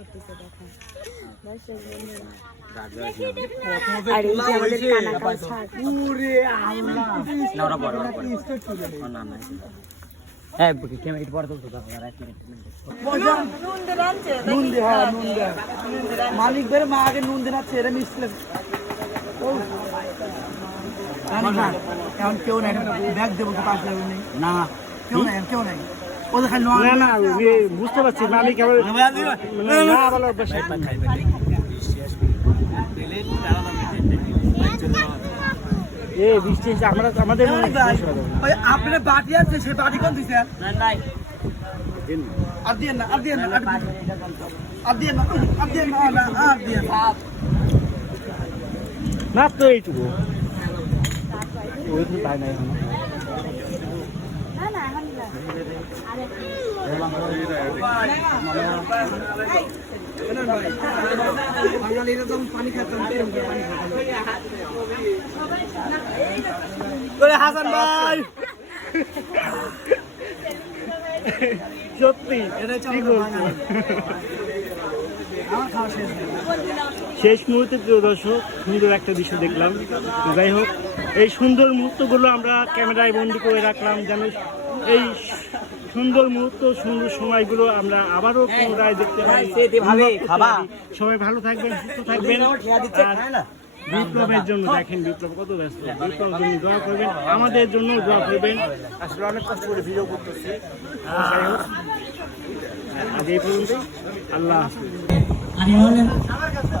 করতেছে দেখো দর্শক বন্ধুরা। আর এই যে আমাদের কানাকাল ছাড় হ্যাঁ ক্যামেরা পরে তুলতো মালিক বের মা আগে নুন দেন আছে এরা মিশলে এখন কেউ নাই ব্যাগ দেবো তো পাঁচ নেই না কেউ নাই ওদের খালি না বুঝতে পারছি মালিক বৃষ্টি আমাদের আপনার বাটি আছে সে বাটি কোন দিচ্ছে আর দিয়ে না আর দিয়ে না আর দিয়ে না আর দিয়ে না আর দিয়ে না তো এইটুকু তাই নাই হাসান ভাই সত্যি শেষ মুহূর্তে প্রিয় দর্শক সুন্দর একটা দৃশ্য দেখলাম। যাই হোক এই সুন্দর মুহূর্তগুলো আমরা ক্যামেরায় বন্দি করে রাখলাম যেন এই সুন্দর মুহূর্ত সুন্দর সময়গুলো আমরা আবারও পুনরায় দেখতে পাই। সবাই ভালো থাকবেন, সুস্থ থাকবেন। বিপ্লবের জন্য দেখেন বিপ্লব কত ব্যস্ত, বিপ্লবের জন্য দোয়া করবেন, আমাদের জন্য দোয়া করবেন। আসলে অনেক কষ্ট করে ভিডিও করতেছি। আজ এই পর্যন্ত, আল্লাহ হাফেজ।